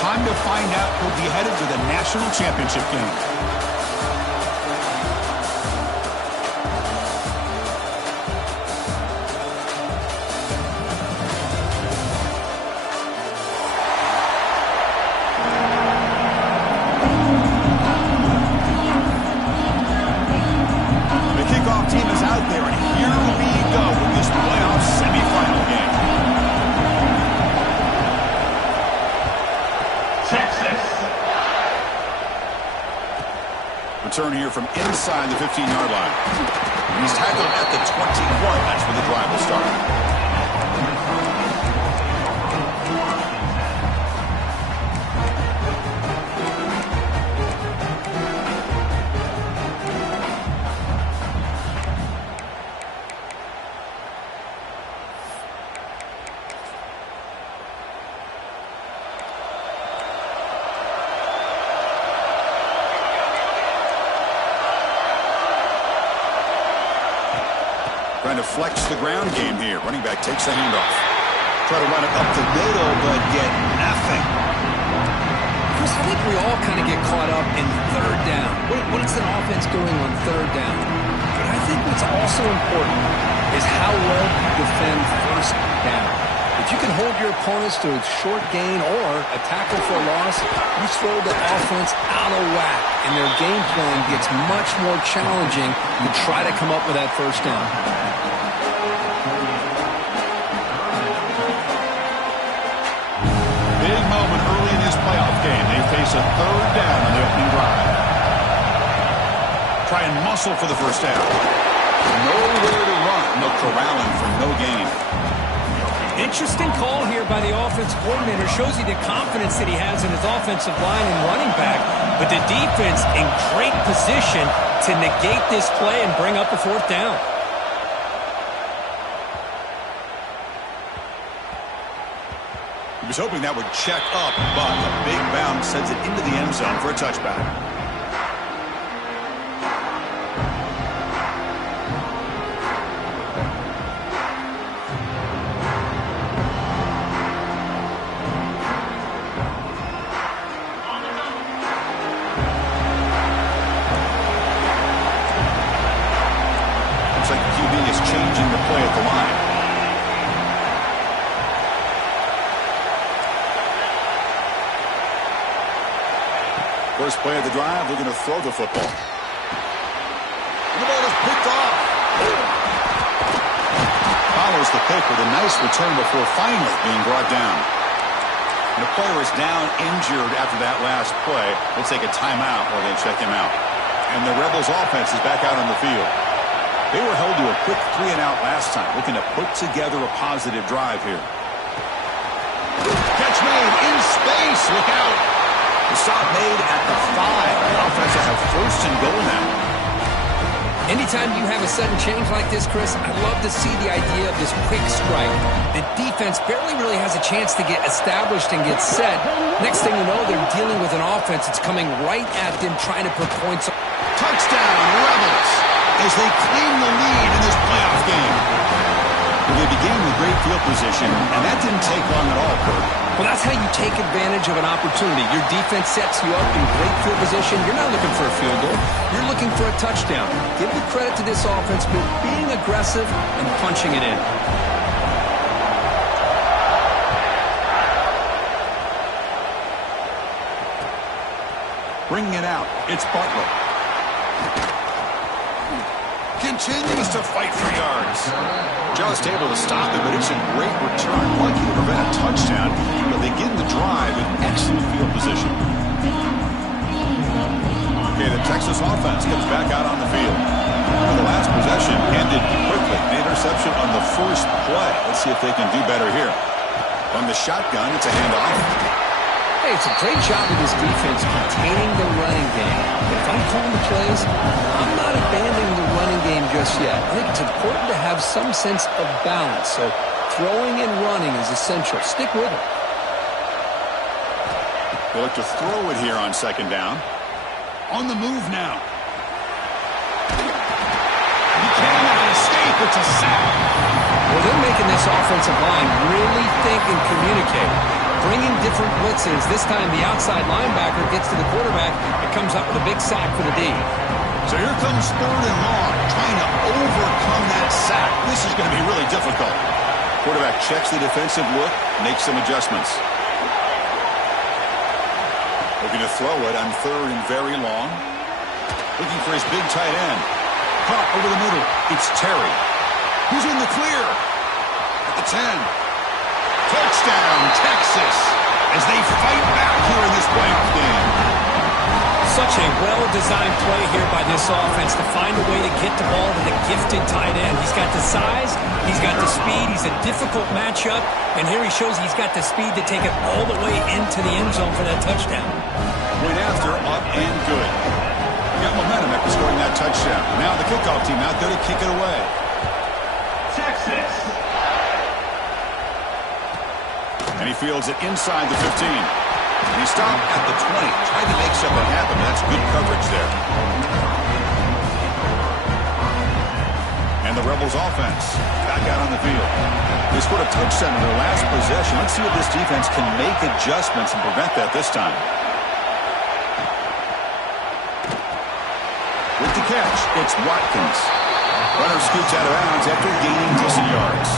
Time to find out who'll be headed to the national championship game. The kickoff team is out there, and here we go with this playoff semifinal game. Return here from inside the 15-yard line. He's tackled at the 21. That's where the drive will start. Trying to flex the ground game here. Running back takes the handoff. Try to run it up the middle, but get nothing. Chris, I think we all kind of get caught up in third down. What is an offense doing on third down? But I think what's also important is how well you defend first down. If you can hold your opponents to a short gain or a tackle for a loss, you throw the offense out of whack, and their game plan gets much more challenging to try to come up with that first down. Big moment early in this playoff game. They face a third down on the opening drive. Try and muscle for the first down. Nowhere to run. They'll corral him for no gain. Interesting call here by the offense coordinator. Shows you the confidence that he has in his offensive line and running back. But the defense in great position to negate this play and bring up a fourth down. He was hoping that would check up, but a big bounce sends it into the end zone for a touchback. Looks like the QB is changing the play at the line. First play of the drive, they're going to throw the football. And the ball is picked off. Follows the pick with a nice return before finally being brought down. And the player is down injured after that last play. They'll take a timeout while they check him out. And the Rebels offense is back out on the field. They were held to a quick 3-and-out last time, looking to put together a positive drive here. Catch made in space. Look out. The stop made at the 5. The offense will have first and goal now. Anytime you have a sudden change like this, Chris, I'd love to see the idea of this quick strike. The defense barely really has a chance to get established and get set. Next thing you know, they're dealing with an offense that's coming right at them, trying to put points on. Touchdown, Rebels, as they claim the lead in this playoff game. Well, they began with great field position, and that didn't take long at all, Kurt. Well, that's how you take advantage of an opportunity. Your defense sets you up in great field position. You're not looking for a field goal. You're looking for a touchdown. Give the credit to this offense for being aggressive and punching it in. Bringing it out, it's Butler. Continues to fight for yards. Just able to stop it, but it's a great return. Lucky to prevent a touchdown, but they get in the drive in excellent field position. Okay, the Texas offense comes back out on the field. The last possession ended quickly. An interception on the first play. Let's see if they can do better here. On the shotgun, it's a handoff. Hey, it's a great job of this defense containing the running game. If I'm calling the plays, I'm not abandoning the running game just yet. I think it's important to have some sense of balance. So throwing and running is essential. Stick with it. They look to throw it here on second down. On the move now. He cannot escape. It's a sack. Well, they're making this offensive line really think and communicate. bringing different blitzes. This time the outside linebacker gets to the quarterback and comes up with a big sack for the D. So here comes 3rd and long, trying to overcome that sack. This is going to be really difficult. Quarterback checks the defensive look, makes some adjustments. Looking to throw it on 3rd and very long. Looking for his big tight end. Caught over the middle. It's Terry. Who's in the clear? At the 10. Touchdown, Texas, as they fight back here in this playoff game. Such a well-designed play here by this offense to find a way to get the ball to the gifted tight end. He's got the size, he's got the speed, he's a difficult matchup, and here he shows he's got the speed to take it all the way into the end zone for that touchdown. Went after, up and good. Got momentum after scoring that touchdown. Now the kickoff team out there to kick it away. Texas. And he fields it inside the 15. He stopped at the 20. Tried to make something happen. That's good coverage there. And the Rebels offense back out on the field. They scored a touchdown in their last possession. Let's see if this defense can make adjustments and prevent that this time. With the catch, it's Watkins. Runner scoots out of bounds after gaining decent yards.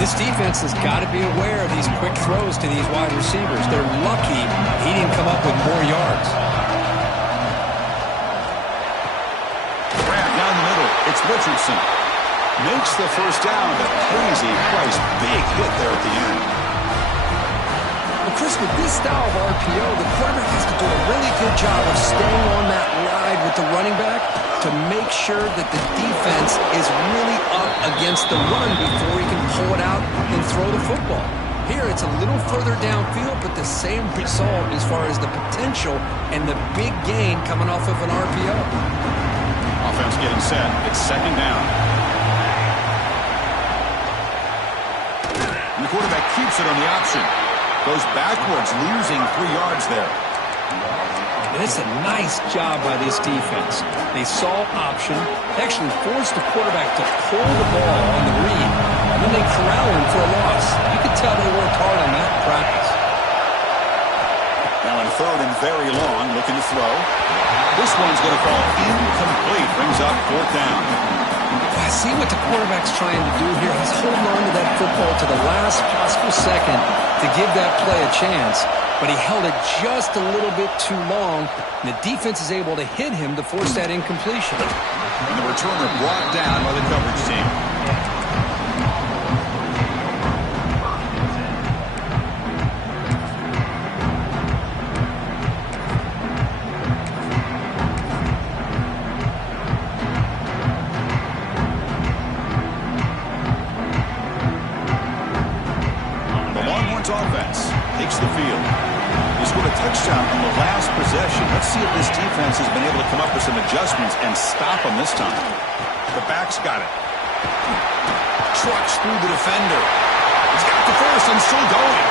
This defense has got to be aware of these quick throws to these wide receivers. They're lucky he didn't come up with more yards. Grab down the middle. It's Richardson. Makes the first down, but crazy Price. Big hit there at the end. Well, Chris, with this style of RPO, the quarterback has to do a really good job of staying on that ride with the running back to make sure that the defense is really up against the run before he can pull it out and throw the football. Here, it's a little further downfield, but the same result as far as the potential and the big gain coming off of an RPO. Offense getting set. It's 2nd down. And the quarterback keeps it on the option. Goes backwards, losing 3 yards there. And it's a nice job by this defense. They saw option, actually forced the quarterback to pull the ball on the read, and then they corral him for a loss. You could tell they worked hard on that in practice. Now in 3rd and very long, looking to throw. This one's going to fall incomplete. Brings up 4th down. I see what the quarterback's trying to do here. He's holding on to that football to the last possible second to give that play a chance. But he held it just a little bit too long, and the defense is able to hit him to force that incompletion. And the returner brought down by the coverage team. The Longhorns offense takes the field. He scored a touchdown on the last possession. Let's see if this defense has been able to come up with some adjustments and stop him this time. The back's got it. Trucks through the defender. He's got the first and still going.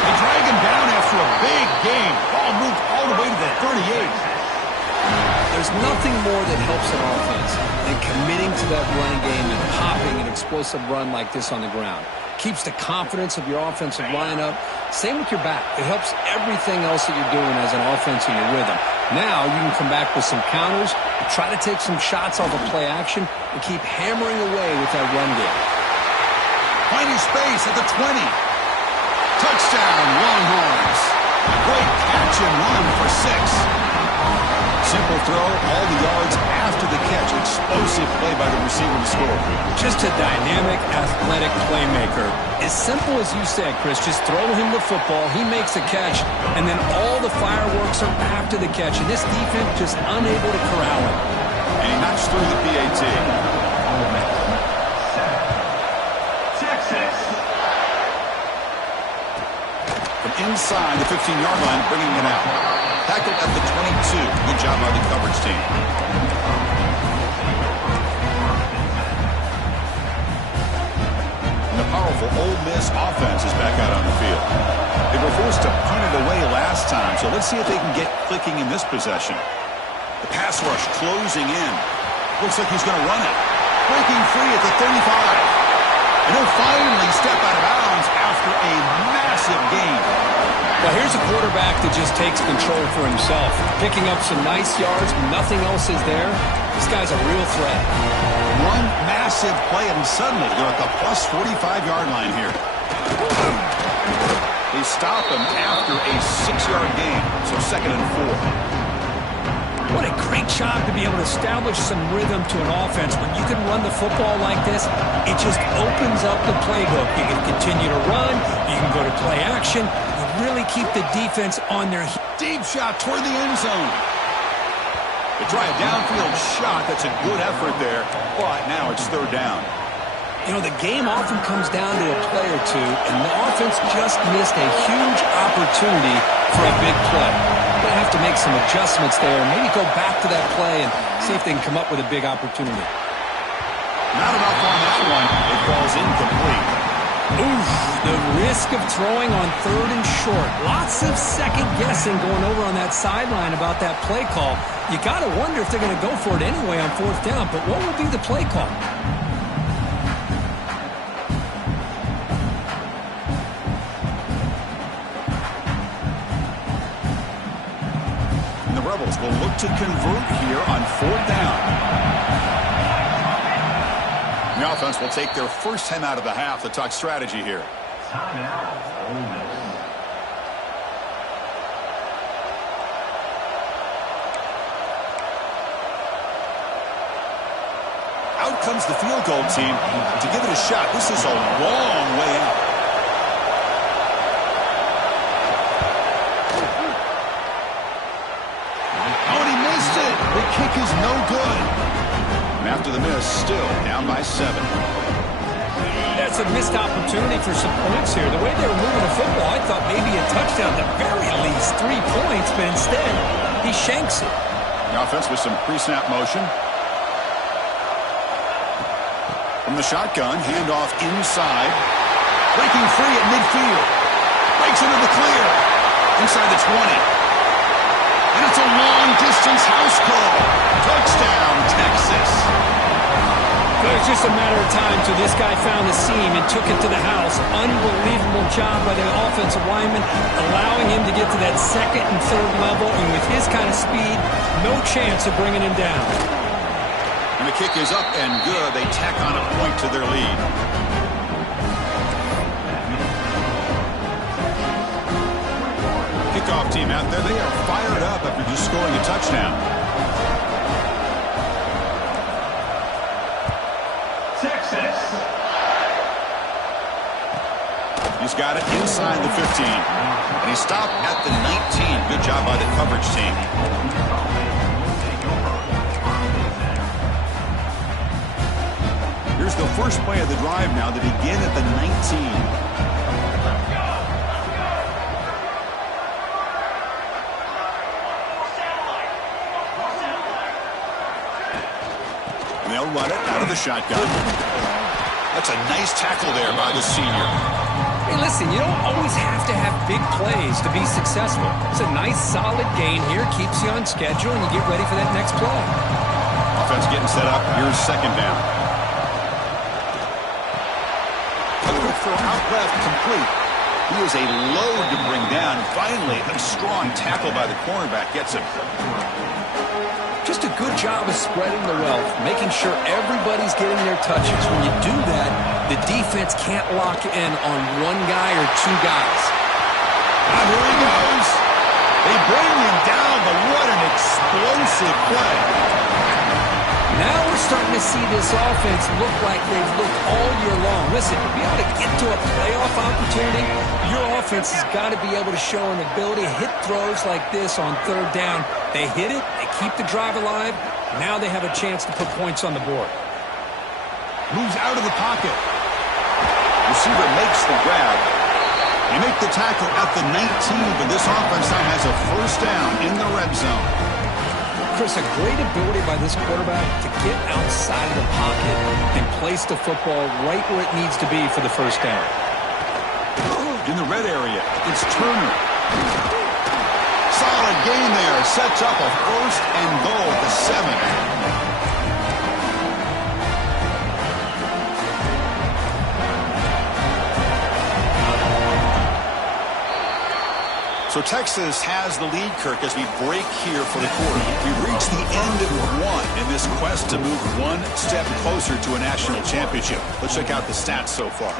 They drag him down after a big game. Ball moved all the way to the 38. There's nothing more that helps an offense than committing to that running game and popping an explosive run like this on the ground. Keeps the confidence of your offensive lineup. Same with your back. It helps everything else that you're doing as an offense in your rhythm. Now you can come back with some counters, try to take some shots off of play action, and keep hammering away with that run game. Finding space at the 20. Touchdown, Longhorns. A great catch and run for 6. Simple throw, all the yards after the catch. Explosive play by the receiver to score. Just a dynamic, athletic playmaker. As simple as you said, Chris, just throw him the football, he makes a catch, and then all the fireworks are after the catch. And this defense just unable to corral him. And he knocks through the PAT. Texas. From inside the 15-yard line, bringing it out. Tackled at the 22. Good job by the coverage team. And the powerful Ole Miss offense is back out on the field. They were forced to punt it away last time, so let's see if they can get clicking in this possession. The pass rush closing in. Looks like he's going to run it. Breaking free at the 35. And he'll finally step out of bounds after after a massive gain. Well, here's a quarterback that just takes control for himself. Picking up some nice yards, nothing else is there. This guy's a real threat. One massive play, and suddenly they're at the plus 45-yard line here. They stop him after a 6-yard gain, so 2nd and 4. What a great job to be able to establish some rhythm to an offense. When you can run the football like this, it just opens up the playbook. You can continue to run. You can go to play action. You really keep the defense on their heels. Deep shot toward the end zone. They try a downfield shot. That's a good effort there, but now it's 3rd down. You know, the game often comes down to a play or two, and the offense just missed a huge opportunity for a big play. They're going to have to make some adjustments there and maybe go back to that play and see if they can come up with a big opportunity. Not enough on that one. It falls incomplete. Oof, the risk of throwing on 3rd and short. Lots of second guessing going over on that sideline about that play call. You got to wonder if they're going to go for it anyway on 4th down, but what will be the play call? The Rebels will look to convert here on 4th down. The offense will take their first time out of the half to talk strategy here. Timeout. Ole Miss. Out comes the field goal team to give it a shot. This is a long way out. Oh, and he missed it. The kick is no good. And after the miss, still down by 7. That's a missed opportunity for some points here. The way they were moving the football, I thought maybe a touchdown, at the very least 3 points, but instead, he shanks it. The offense with some pre-snap motion. From the shotgun, handoff inside. Breaking free at midfield. Breaks into the clear. Inside the 20. And it's a long-distance house call. Touchdown, Texas. It was just a matter of time till this guy found the seam and took it to the house. Unbelievable job by the offensive lineman, allowing him to get to that 2nd and 3rd level. And with his kind of speed, no chance of bringing him down. And the kick is up and good. They tack on a point to their lead. Kickoff team out there. They are fired up after just scoring a touchdown. Texas. He's got it inside the 15. And he stopped at the 19. Good job by the coverage team. Here's the first play of the drive now. They begin at the 19. And they'll run it out of the shotgun. That's a nice tackle there by the senior. Hey, listen, you don't always have to have big plays to be successful. It's a nice, solid gain here. Keeps you on schedule, and you get ready for that next play. Offense getting set up. Here's 2nd down. A quick throw out left, complete. He is a load to bring down. Finally, a strong tackle by the cornerback gets him. Just a good job of spreading the wealth, making sure everybody's getting their touches. When you do that, the defense can't lock in on one guy or 2 guys. And here he goes. They bring him down, but what an explosive play. Now we're starting to see this offense look like they've looked all year long. Listen, to be able to get to a playoff opportunity, your offense has got to be able to show an ability to hit throws like this on 3rd down. They hit it, they keep the drive alive. Now they have a chance to put points on the board. Moves out of the pocket. Receiver makes the grab. They make the tackle at the 19, but this offense now has a 1st down in the red zone. Chris, a great ability by this quarterback to get outside of the pocket and place the football right where it needs to be for the 1st down. In the red area, it's Turner. Solid gain there. Sets up a 1st and goal at the 7. So Texas has the lead, Kirk, as we break here for the quarter. We've reached the end of one in this quest to move one step closer to a national championship. Let's check out the stats so far.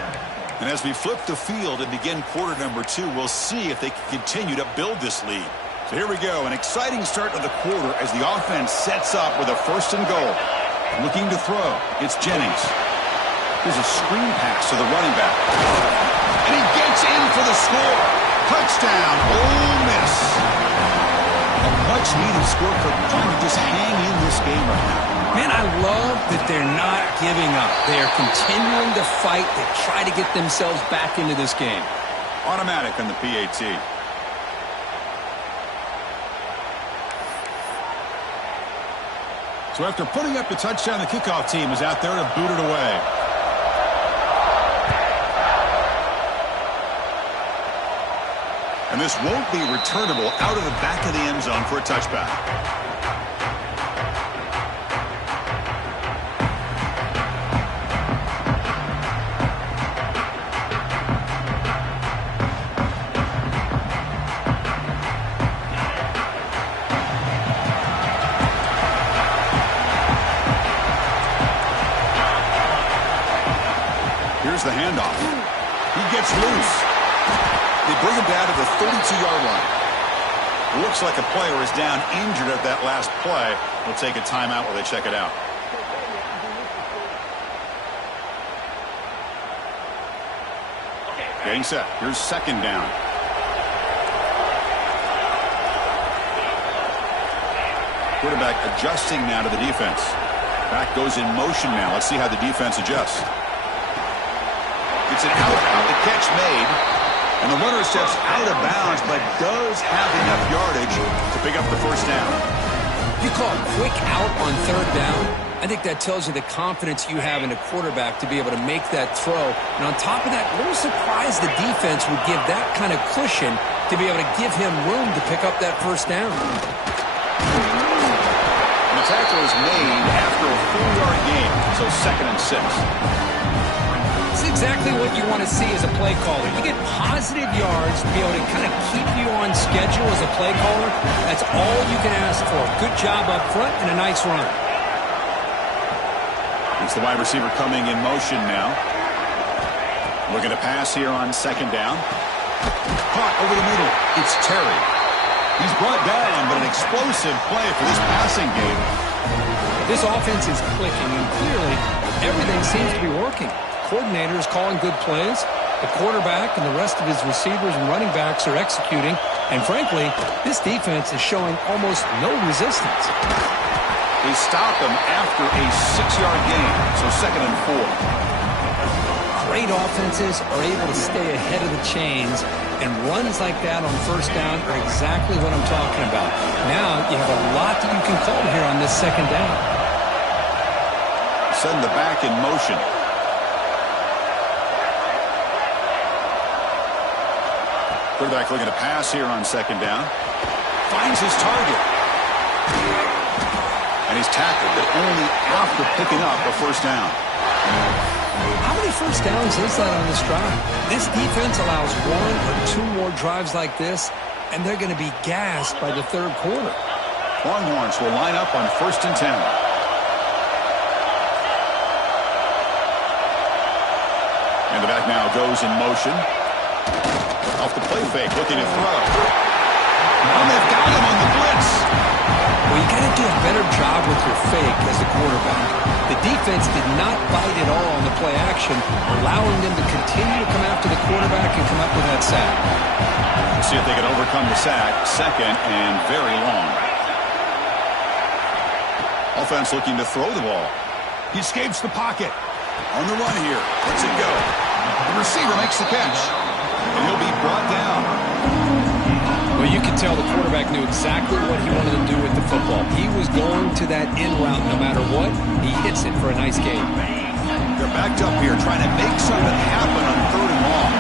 And as we flip the field and begin quarter number 2, we'll see if they can continue to build this lead. So here we go, an exciting start to the quarter as the offense sets up with a 1st and goal. Looking to throw, it's Jennings. Here's a screen pass to the running back. And he gets in for the score. Touchdown, Ole Miss. A much-needed score for trying to just hang in this game right now. Man, I love that they're not giving up. They are continuing to fight to try to get themselves back into this game. Automatic on the PAT. So after putting up the touchdown, the kickoff team is out there to boot it away. And this won't be returnable out of the back of the end zone for a touchback. Here's the handoff. He gets loose. They bring him down to the 32-yard line. Looks like a player is down injured at that last play. We'll take a timeout while they check it out. Getting set. Here's 2nd down. Quarterback adjusting now to the defense. Back goes in motion now. Let's see how the defense adjusts. It's an out route. The catch made. And the runner steps out of bounds, but does have enough yardage to pick up the 1st down. You call a quick out on 3rd down. I think that tells you the confidence you have in a quarterback to be able to make that throw. And on top of that, a little surprised the defense would give that kind of cushion to be able to give him room to pick up that 1st down. The tackle is made after a 4-yard gain, so 2nd and 6. It's exactly what you want to see as a play caller. You get positive yards to be able to kind of keep you on schedule as a play caller. That's all you can ask for. Good job up front and a nice run. It's the wide receiver coming in motion now. Looking to pass here on 2nd down. Caught over the middle. It's Terry. He's brought down, but an explosive play for this passing game. This offense is clicking, and clearly everything seems to be working. Coordinator is calling good plays. The quarterback and the rest of his receivers and running backs are executing. And frankly, this defense is showing almost no resistance. They stop him after a 6-yard gain, so 2nd and 4. Great offenses are able to stay ahead of the chains, and runs like that on 1st down are exactly what I'm talking about. Now you have a lot that you can call here on this 2nd down. Send the back in motion. Quarterback looking to pass here on 2nd down. Finds his target. And he's tackled, but only after picking up a 1st down. How many 1st downs is that on this drive? This defense allows 1 or 2 more drives like this, and they're going to be gassed by the 3rd quarter. Longhorns will line up on 1st and 10. And the back now goes in motion. Off the play fake, looking to throw. And they've got him on the blitz. Well, you got to do a better job with your fake as the quarterback. The defense did not bite at all on the play action, allowing them to continue to come after the quarterback and come up with that sack. Let's see if they can overcome the sack. 2nd and very long. Offense looking to throw the ball. He escapes the pocket. On the run here. Lets it go. The receiver makes the catch. And he'll be brought down. Well, you could tell the quarterback knew exactly what he wanted to do with the football. He was going to that in route no matter what. He hits it for a nice gain. They're backed up here trying to make something happen on 3rd and long.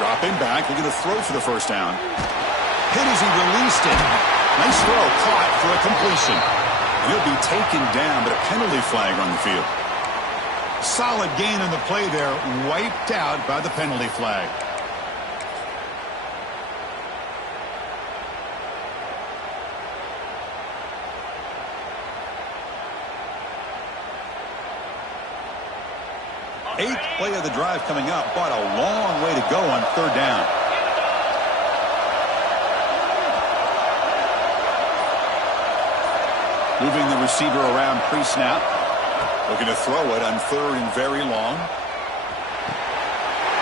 Dropping back, looking to throw for the 1st down. Hit as he released it. Nice throw, caught for a completion. He'll be taken down, but a penalty flag on the field. Solid gain on the play there, wiped out by the penalty flag. Eighth play of the drive coming up, but a long way to go on third down. Moving the receiver around pre-snap. Looking to throw it on third and very long.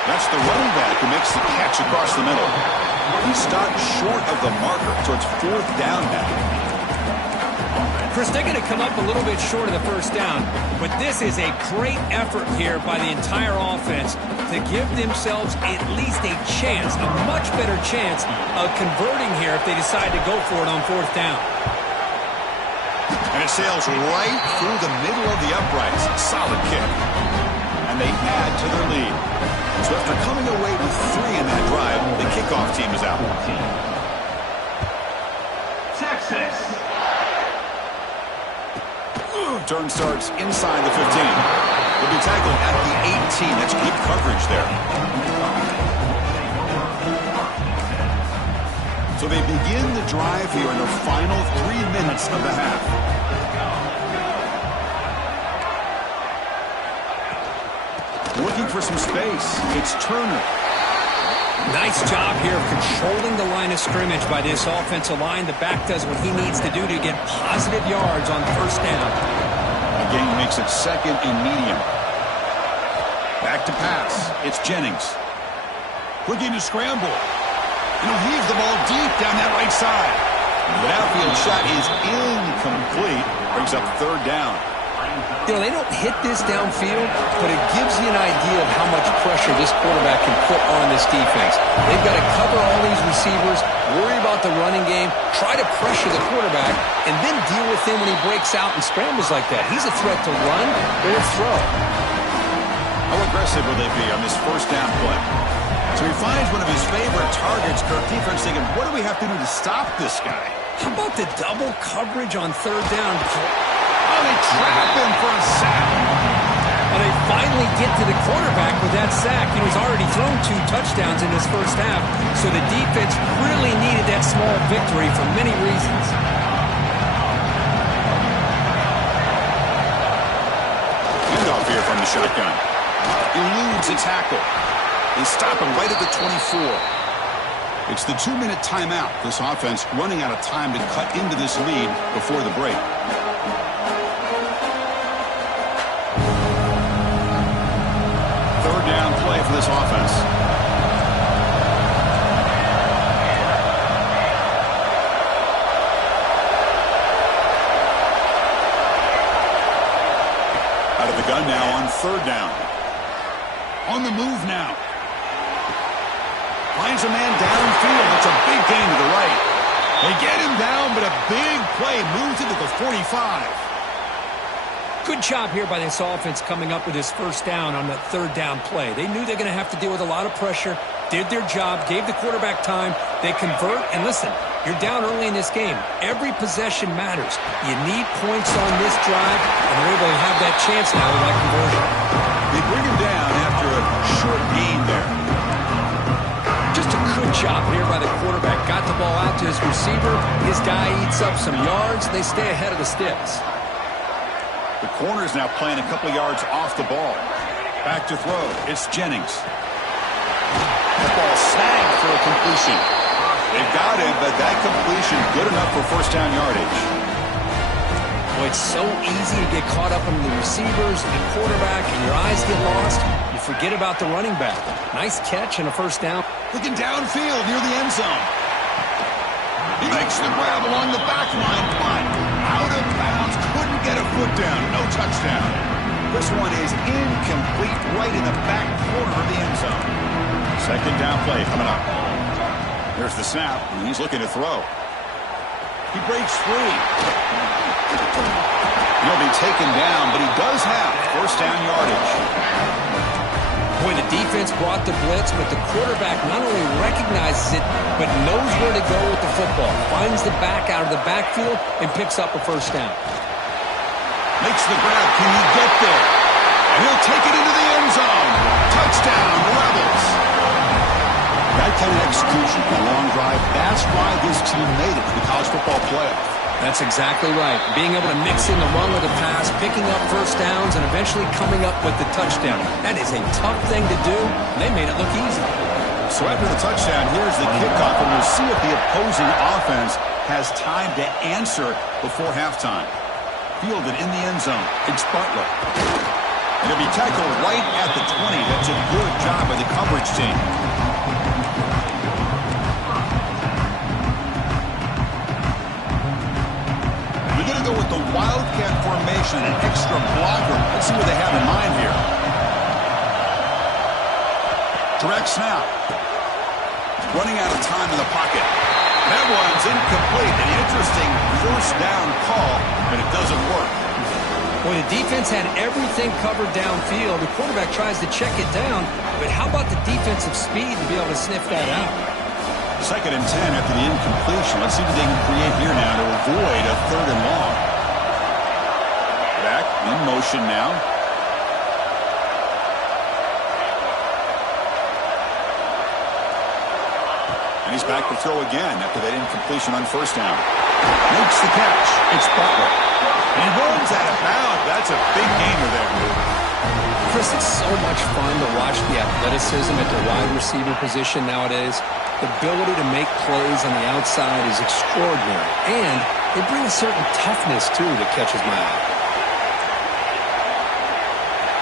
That's the running back who makes the catch across the middle. He stopped short of the marker, so it's fourth down now. Chris, they're going to come up a little bit short of the first down, but this is a great effort here by the entire offense to give themselves at least a chance, a much better chance of converting here if they decide to go for it on fourth down. And it sails right through the middle of the uprights. Solid kick. And they add to their lead. So after coming away with 3 in that drive, the kickoff team is out. Texas. Turn starts inside the 15. They'll be tackled at the 18. That's good coverage there. So they begin the drive here in the final 3 minutes of the half. Looking for some space. It's Turner. Nice job here of controlling the line of scrimmage by this offensive line. The back does what he needs to do to get positive yards on first down. The gain makes it second and medium. Back to pass. It's Jennings. Looking to scramble. And he'll heave the ball deep down that right side. The downfield shot is incomplete. Brings up third down. You know, they don't hit this downfield, but it gives you an idea of how much pressure this quarterback can put on this defense. They've got to cover all these receivers, worry about the running game, try to pressure the quarterback, and then deal with him when he breaks out and scrambles like that. He's a threat to run or throw. How aggressive will they be on this first down play? So he finds one of his favorite targets. Kirk defense thinking, what do we have to do to stop this guy? How about the double coverage on third down? Oh, they trap him for a sack. And they finally get to the quarterback with that sack. You know, he's already thrown 2 touchdowns in his first half, so the defense really needed that small victory for many reasons. Handoff here from the shotgun. Eludes a tackle. They stop him right at the 24. It's the 2-minute timeout. This offense running out of time to cut into this lead before the break. Third down play for this offense. Out of the gun now on third down. On the move now. Finds a man downfield. It's a big gain to the right. They get him down, but a big play moves into the 45. Good job here by this offense coming up with his first down on that third down play. They knew they're going to have to deal with a lot of pressure, did their job, gave the quarterback time. They convert, and listen, you're down early in this game. Every possession matters. You need points on this drive, and they're able to have that chance now with that conversion. They bring him down after a short gain there. Just a good job here by the quarterback. Got the ball out to his receiver. His guy eats up some yards. They stay ahead of the sticks. The corner's now playing a couple yards off the ball. Back to throw. It's Jennings. The ball snagged for a completion. They've got him, but that completion good enough for first down yardage. Boy, it's so easy to get caught up in the receivers and the quarterback, and your eyes get lost. You forget about the running back. Nice catch and a first down. Looking downfield near the end zone. He makes the grab along the back line, but out of bounds. Couldn't get a foot down. No touchdown. This one is incomplete right in the back corner of the end zone. Second down play coming up. There's the snap, and he's looking to throw. He breaks free. He'll be taken down, but he does have first down yardage. Boy, the defense brought the blitz, but the quarterback not only recognizes it, but knows where to go with the football. Finds the back out of the backfield and picks up a first down. Makes the grab. Can he get there? And he'll take it into the end zone. Touchdown, Rebels. That kind of execution on a long drive, that's why this team made it to the college football playoff. That's exactly right. Being able to mix in the run with the pass, picking up first downs, and eventually coming up with the touchdown. That is a tough thing to do, and they made it look easy. So after the touchdown, here's the kickoff, and we'll see if the opposing offense has time to answer before halftime. Fielded in the end zone. It's Butler. And he'll be tackled right at the 20. That's a good job by the coverage team. We're going to go with the Wildcat formation, an extra blocker. Let's see what they have in mind here. Direct snap. Running out of time in the pocket. That one's incomplete. An interesting first down call, but it doesn't work. Well, the defense had everything covered downfield. The quarterback tries to check it down, but how about the defensive speed to be able to sniff that out? 2nd and 10 after the incompletion. Let's see what they can create here now to avoid a 3rd and long. Back in motion now. And he's back to throw again after that incompletion on first down. Makes the catch. It's Butler. And he runs out of bounds. That's a big gainer there. Chris, it's so much fun to watch the athleticism at the wide receiver position nowadays. The ability to make plays on the outside is extraordinary. And they bring a certain toughness, too, that catches my eye.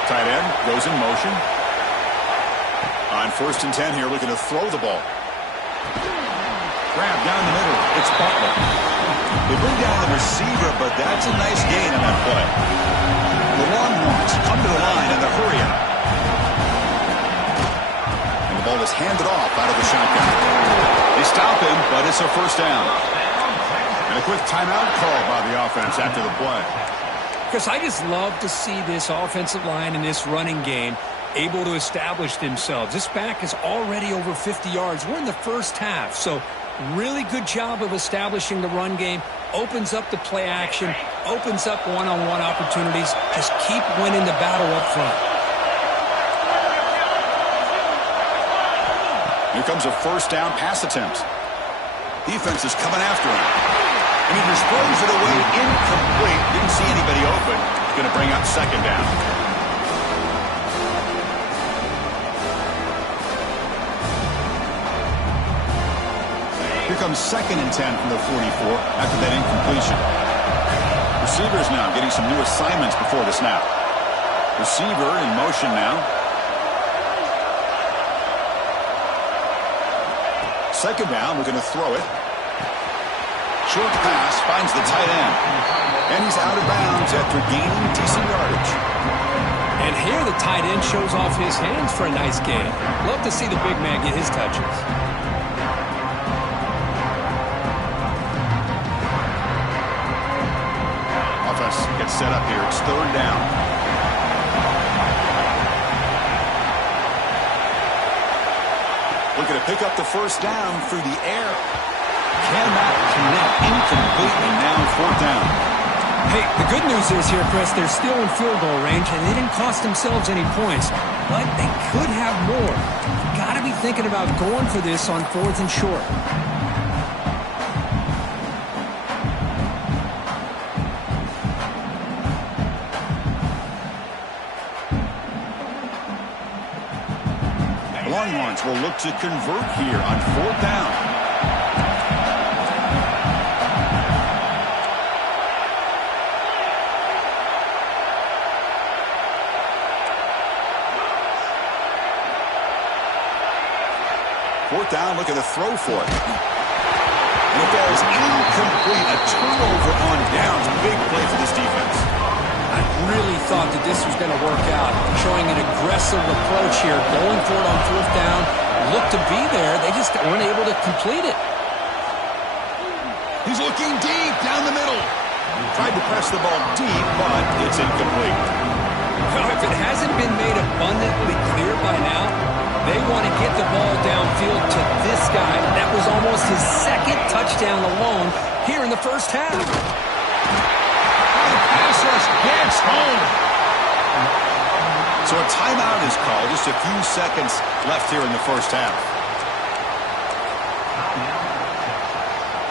Tight end goes in motion. On 1st and 10 here, looking to throw the ball. Grab down the middle. It's Butler. They bring down the receiver, but that's a nice gain in that play. The Longhorns come to the line in the hurry up. And the ball is handed off out of the shotgun. They stop him, but it's a first down. And a quick timeout call by the offense after the play. Chris, I just love to see this offensive line and this running game able to establish themselves. This back is already over 50 yards. We're in the first half, so really good job of establishing the run game. Opens up the play action, opens up one-on-one opportunities. Just keep winning the battle up front. Here comes a first down pass attempt. Defense is coming after him. And he just throws it away incomplete. Didn't see anybody open. It's going to bring up 2nd down. Here comes 2nd and 10 from the 44 after that incompletion. Receivers now getting some new assignments before the snap. Receiver in motion now. 2nd down, we're going to throw it. Short pass finds the tight end. And he's out of bounds after gaining decent yardage. And here the tight end shows off his hands for a nice gain. Love to see the big man get his touches. Offense gets set up here. It's 3rd down. Looking to pick up the first down through the air. Cannot connect. Incomplete, and now 4th down. Hey, the good news is here, Chris, they're still in field goal range, and they didn't cost themselves any points. But they could have more. You've got to be thinking about going for this on 4th and short. Longhorns will look to convert here on 4th down. Fourth down, looking to throw for it. And the ball is incomplete. A turnover on downs. Big play for this defense. I really thought that this was going to work out, showing an aggressive approach here, going for it on 4th down. Looked to be there. They just weren't able to complete it. He's looking deep down the middle. Tried to press the ball deep, but it's incomplete. Well, if it hasn't been made abundantly clear by now, they want to get the ball downfield to this guy. That was almost his 2nd touchdown alone here in the first half. The pass rush Gets home. So a timeout is called. Just a few seconds left here in the first half.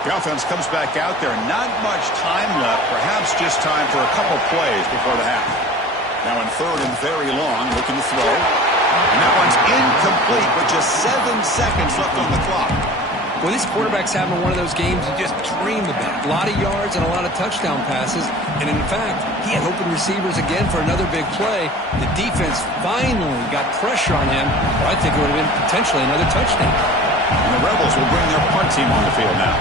The offense comes back out there. Not much time left. Perhaps just time for a couple plays before the half. Now in third and very long, looking to throw. And that one's incomplete with just 7 seconds left on the clock. Well, this quarterback's having one of those games you just dream about. A lot of yards and a lot of touchdown passes. And in fact, he had open receivers again for another big play. The defense finally got pressure on him. Well, I think it would have been potentially another touchdown. And the Rebels will bring their punt team on the field now.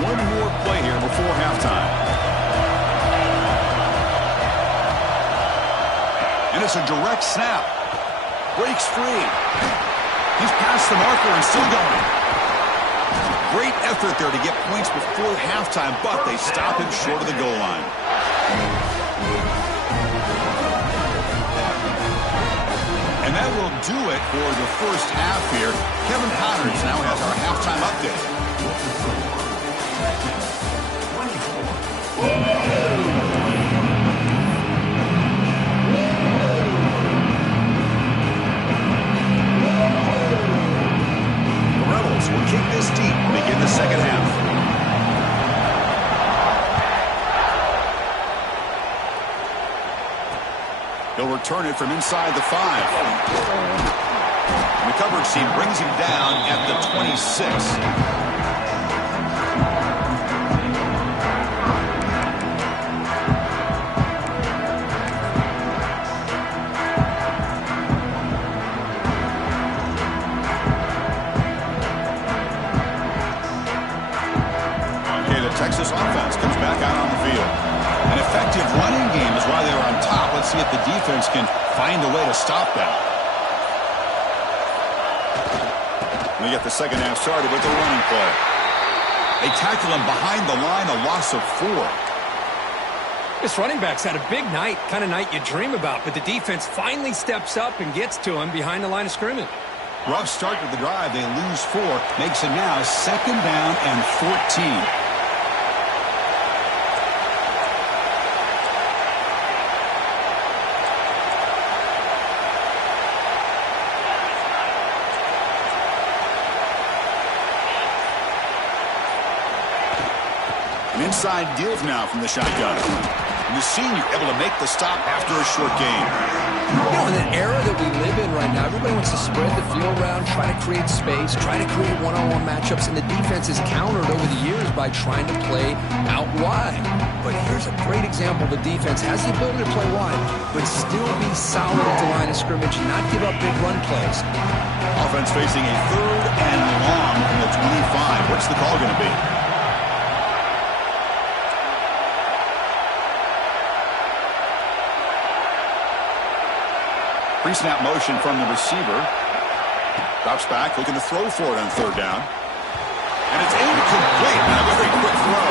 One more play here before halftime. And it's a direct snap. Breaks free. He's past the marker and still going. Great effort there to get points before halftime, but they stop him short of the goal line. And that will do it for the first half here. Kevin Powers now has our halftime update. Will kick this deep and begin the second half. He'll return it from inside the 5. And the coverage team brings him down at the 26. Texas offense comes back out on the field. An effective running game is why they're on top. Let's see if the defense can find a way to stop that. We get the second half started with a running play. They tackle him behind the line, a loss of 4. This running back's had a big night, kind of night you dream about, but the defense finally steps up and gets to him behind the line of scrimmage. Rough start to the drive. They lose 4. Makes it now 2nd down and 14. Inside give now from the shotgun. And the senior able to make the stop after a short gain. You know, in the era that we live in right now, everybody wants to spread the field around, try to create space, try to create one-on-one matchups, and the defense is countered over the years by trying to play out wide. But here's a great example. The defense has the ability to play wide, but still be solid at the line of scrimmage and not give up big run plays. Offense facing a 3rd and long from the 25. What's the call going to be? Pre-snap motion from the receiver. Drops back, looking to throw for it on 3rd down. And it's incomplete. Now a very quick throw.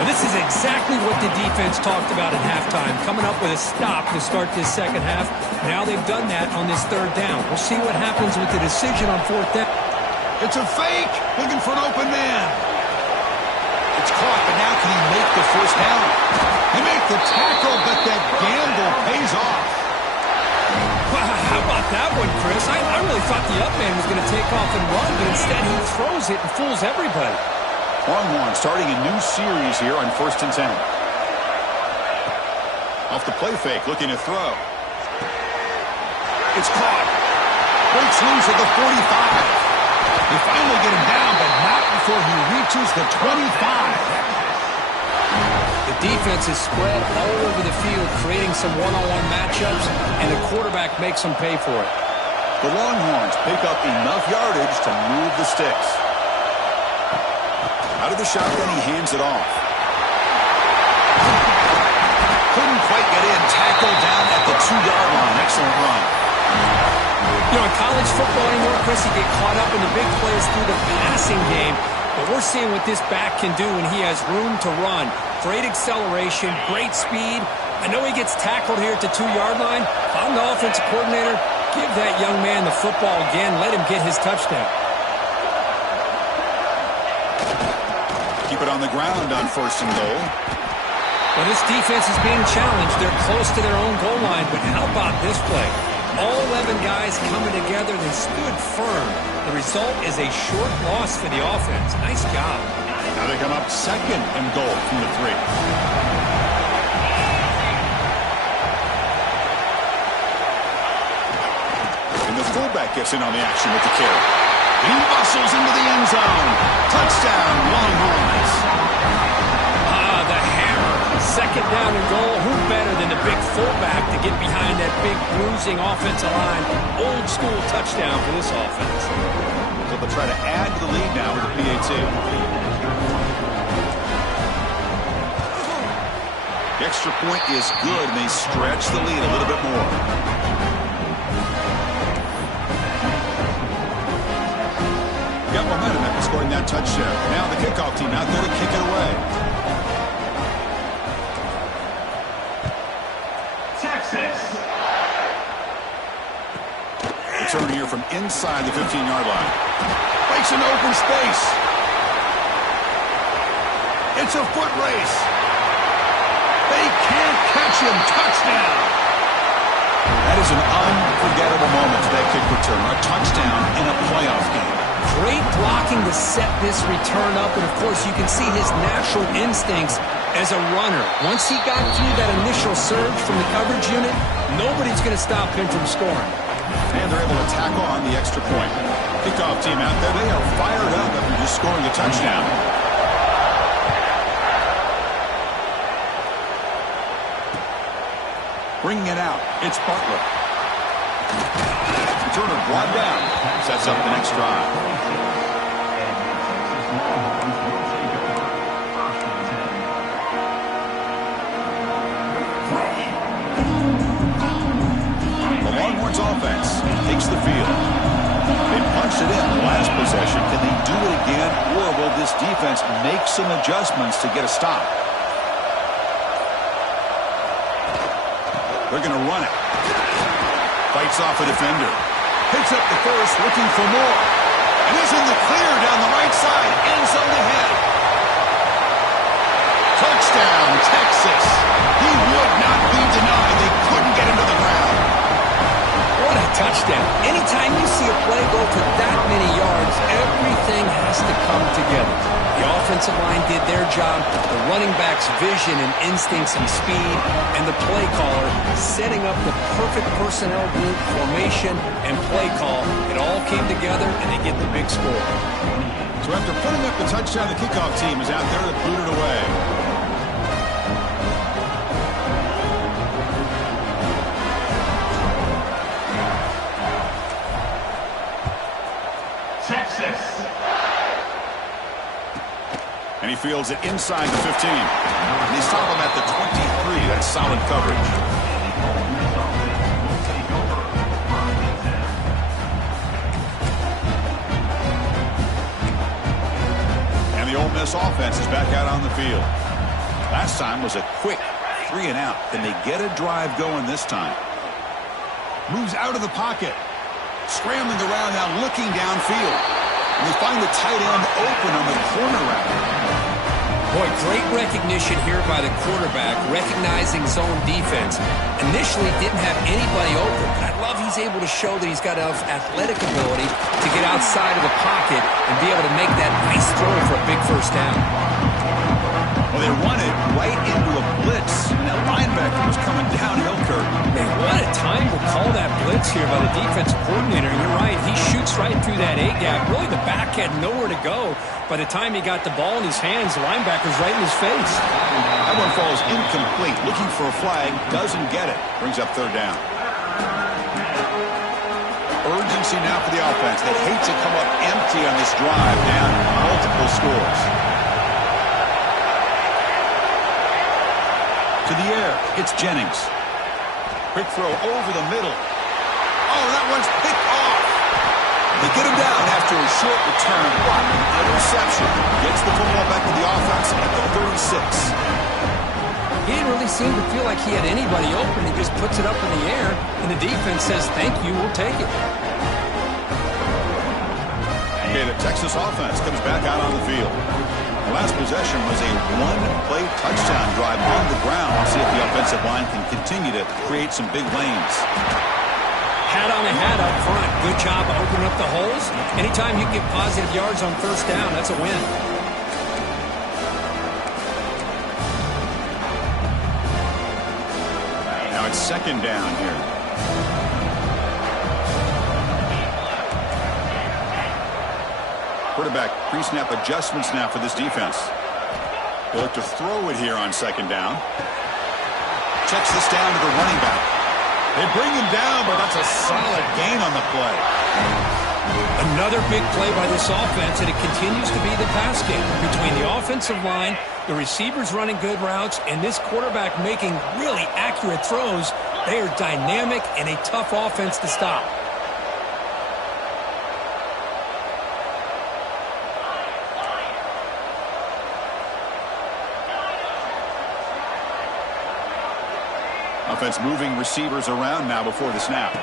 Well, this is exactly what the defense talked about at halftime, coming up with a stop to start this second half. Now they've done that on this 3rd down. We'll see what happens with the decision on 4th down. It's a fake. Looking for an open man. It's caught, but now can he make the first down? He makes the tackle, but that gamble pays off. How about that one, Chris? I really thought the up man was going to take off and run, but instead he throws it and fools everybody. Longhorn starting a new series here on 1st and 10. Off the play fake, looking to throw. It's caught. Breaks loose at the 45. They finally get him down, but not before he reaches the 25. The defense is spread all over the field, creating some one-on-one matchups, and the quarterback makes them pay for it. The Longhorns pick up enough yardage to move the sticks. Out of the shotgun, he hands it off. Couldn't quite get in. Tackled down at the 2-yard line. Excellent run. You know, in college football anymore, Chris, you get caught up in the big plays through the passing game. But we're seeing what this back can do when he has room to run. Great acceleration, great speed. I know he gets tackled here at the 2-yard line. If I'm the offensive coordinator, give that young man the football again. Let him get his touchdown. Keep it on the ground on 1st and goal. Well, this defense is being challenged. They're close to their own goal line, but how about this play? All 11 guys coming together, they stood firm. The result is a short loss for the offense. Nice job. Now they come up 2nd and goal from the 3. And the fullback gets in on the action with the carry. He muscles into the end zone. Touchdown, Longhorns. The hammer. 2nd down and goal. Who better than the big fullback to get behind that big bruising offensive line? Old school touchdown for this offense. So they'll try to add to the lead now with the PAT. The extra point is good, and they stretch the lead a little bit more. Got momentum after scoring that touchdown. Now the kickoff team out there to kick it away. Texas. Return here from inside the 15-yard line. Breaks into open space. It's a foot race. They can't catch him. Touchdown. That is an unforgettable moment for that kick return. A touchdown in a playoff game. Great blocking to set this return up, and of course you can see his natural instincts as a runner. Once he got through that initial surge from the coverage unit, nobody's going to stop him from scoring. And they're able to tackle on the extra point. Kickoff team out there, they are fired up after just scoring a touchdown. Bringing it out, it's Butler. Returner brought down. Sets up the next drive. The Longhorns offense takes the field. They punched it in last possession. Can they do it again, or will this defense make some adjustments to get a stop? They're going to run it. Fights off a defender. Picks up the first, looking for more. And is in the clear down the right side. End zone ahead. Touchdown, Texas. He would not be denied. They couldn't get him to the ground. What a touchdown. Anytime you see a play go for that many yards, everything has to come together. The offensive line did their job, the running back's vision and instincts and speed, and the play caller setting up the perfect personnel group, formation, and play call. It all came together, and they get the big score. So after putting up the touchdown, the kickoff team is out there to boot it away. Texas. And he fields it inside the 15. And they stop him at the 23. That's solid coverage. And the Ole Miss offense is back out on the field. Last time was a quick 3 and out. Can they get a drive going this time? Moves out of the pocket. Scrambling around now, looking downfield. And they find the tight end open on the corner route. Boy, great recognition here by the quarterback, recognizing zone defense. Initially didn't have anybody open, but I love he's able to show that he's got enough athletic ability to get outside of the pocket and be able to make that nice throw for a big first down. Well, they run it right into a blitz, and that linebacker was coming downhill, Kurt. Man, what a time to call that blitz here by the defensive coordinator. You're right, he shoots right through that A-gap. Really, the back had nowhere to go. By the time he got the ball in his hands, the linebacker's right in his face. That one falls incomplete. Looking for a flag, doesn't get it. Brings up 3rd down. Urgency now for the offense. They hate to come up empty on this drive, down multiple scores. To the air, it's Jennings. Quick throw over the middle. Oh, that one's picked off. They get him down after a short return. Interception. Gets the football back to the offense at the 36. He didn't really seem to feel like he had anybody open. He just puts it up in the air, and the defense says, thank you, we'll take it. Okay, the Texas offense comes back out on the field. The last possession was a one-play touchdown drive on the ground. See if the offensive line can continue to create some big lanes. Hat on a hat up front. Good job of opening up the holes. Anytime you get positive yards on first down, that's a win. Now it's second down here. Quarterback pre-snap adjustments now for this defense. They'll look to throw it here on second down. Checks this down to the running back. They bring him down, but that's a solid gain on the play. Another big play by this offense, and it continues to be the pass game between the offensive line, the receivers running good routes, and this quarterback making really accurate throws. They are dynamic and a tough offense to stop. Offense moving receivers around now before the snap.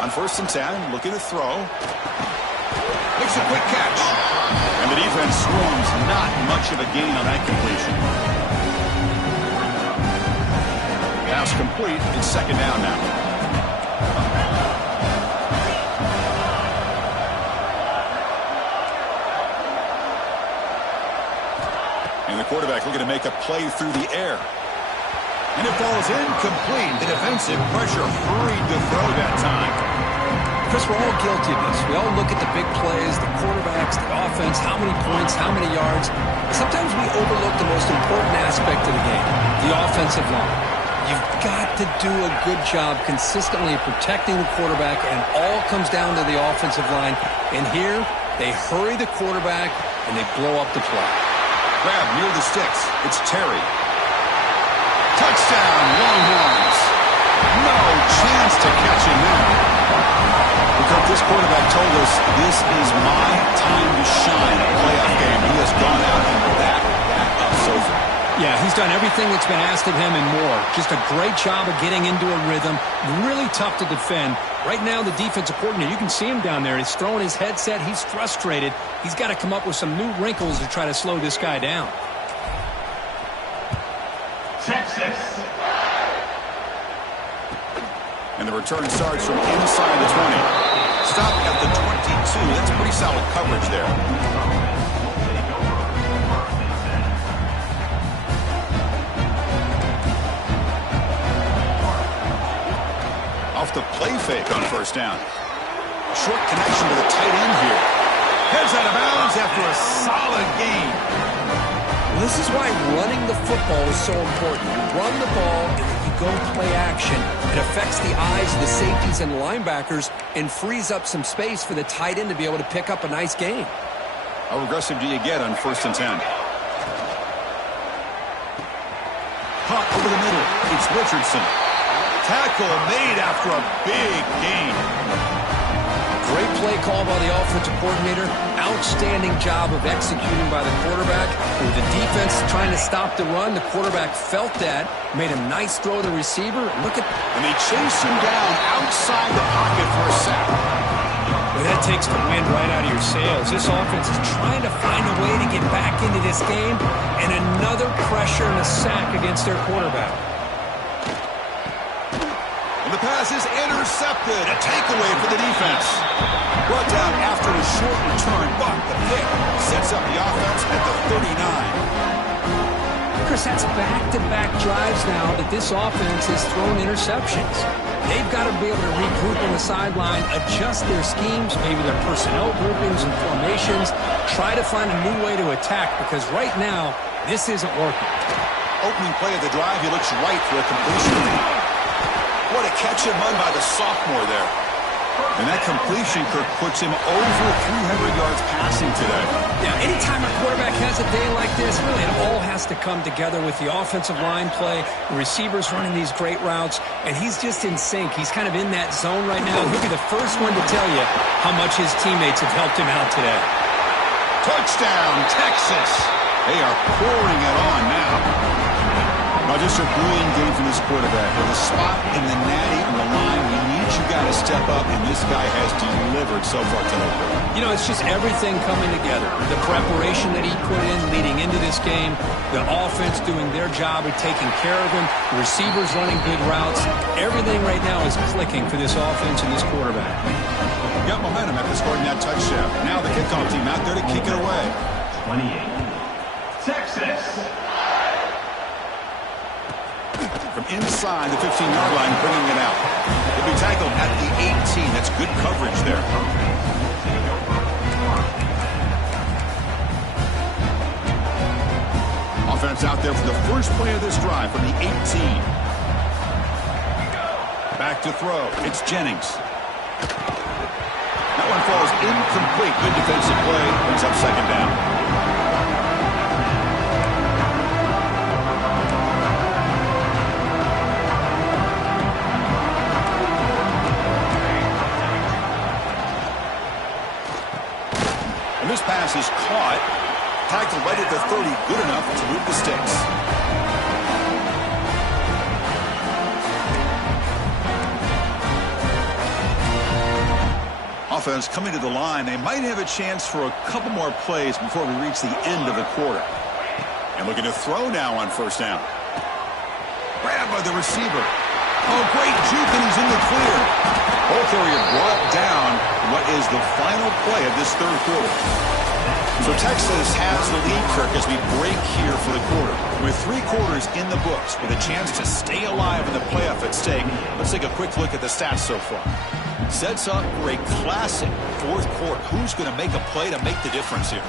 On 1st and 10, looking to throw. Makes a quick catch. And the defense swarms. Not much of a gain on that completion. Pass complete. It's second down now. And the quarterback looking to make a play through the air. And it falls incomplete. The defensive pressure hurried to throw that time. Chris, we're all guilty of this. We all look at the big plays, the quarterbacks, the offense, how many points, how many yards. Sometimes we overlook the most important aspect of the game, the offensive line. You've got to do a good job consistently protecting the quarterback, and all comes down to the offensive line. And here, they hurry the quarterback, and they blow up the play. Grab near the sticks. It's Terry. Touchdown, Longhorns. No chance to catch him there. Because this quarterback told us this is my time to shine a playoff game. He has gone out and backed that up so far. Yeah, he's done everything that's been asked of him and more. Just a great job of getting into a rhythm. Really tough to defend. Right now, the defensive coordinator, you can see him down there. He's throwing his headset. He's frustrated. He's got to come up with some new wrinkles to try to slow this guy down. Texas. And the return starts from inside the 20. Stop at the 22. That's pretty solid coverage there. Off the play fake on first down. Short connection to the tight end here. Heads out of bounds after a solid gain. This is why running the football is so important. You run the ball, and then you go play action. It affects the eyes of the safeties and linebackers and frees up some space for the tight end to be able to pick up a nice gain. How aggressive do you get on 1st and 10? Caught over the middle. It's Richardson. Tackle made after a big gain. Great play call by the offensive coordinator. Outstanding job of executing by the quarterback. With the defense trying to stop the run, the quarterback felt that, made a nice throw to the receiver. And they chase him down outside the pocket for a sack. Well, that takes the wind right out of your sails. This offense is trying to find a way to get back into this game, and another pressure and a sack against their quarterback. The pass is intercepted. A takeaway for the defense. Brought down after a short return, but the pick sets up the offense at the 39. Chris, that's back-to-back drives now that this offense has thrown interceptions. They've got to be able to regroup on the sideline, adjust their schemes, maybe their personnel groupings and formations, try to find a new way to attack, because right now, this isn't working. Opening play of the drive, he looks right for a completion. What a catch and run by the sophomore there. And that completion, Kirk, puts him over 300 yards passing today. Yeah, anytime a quarterback has a day like this, really it all has to come together with the offensive line play, the receivers running these great routes, and he's just in sync. He's kind of in that zone right now. He'll be the first one to tell you how much his teammates have helped him out today. Touchdown, Texas. They are pouring it on now. Now, just a brilliant game from this quarterback. With a spot in the natty on the line, you need you got to step up, and this guy has delivered so far tonight. You know, it's just everything coming together. The preparation that he put in leading into this game, the offense doing their job of taking care of him, the receivers running good routes. Everything right now is clicking for this offense and this quarterback. Got momentum after scoring that touchdown. Now the kickoff team out there to kick it away. 28. Texas. From inside the 15-yard line, bringing it out. He'll be tackled at the 18. That's good coverage there. Offense out there for the first play of this drive from the 18. Back to throw. It's Jennings. That one falls incomplete. Good defensive play. Brings up second down. And this pass is caught. Tackled right at the 30. Good enough to move the sticks. Offense coming to the line. They might have a chance for a couple more plays before we reach the end of the quarter. And looking to throw now on first down. Grab by the receiver. Oh, great juke, and he's in the clear. Ball carrier brought down what is the final play of this third quarter. So Texas has the lead, Kirk, as we break here for the quarter. With 3 quarters in the books, with a chance to stay alive in the playoff at stake, let's take a quick look at the stats so far. Sets up for a classic fourth quarter. Who's going to make a play to make the difference here?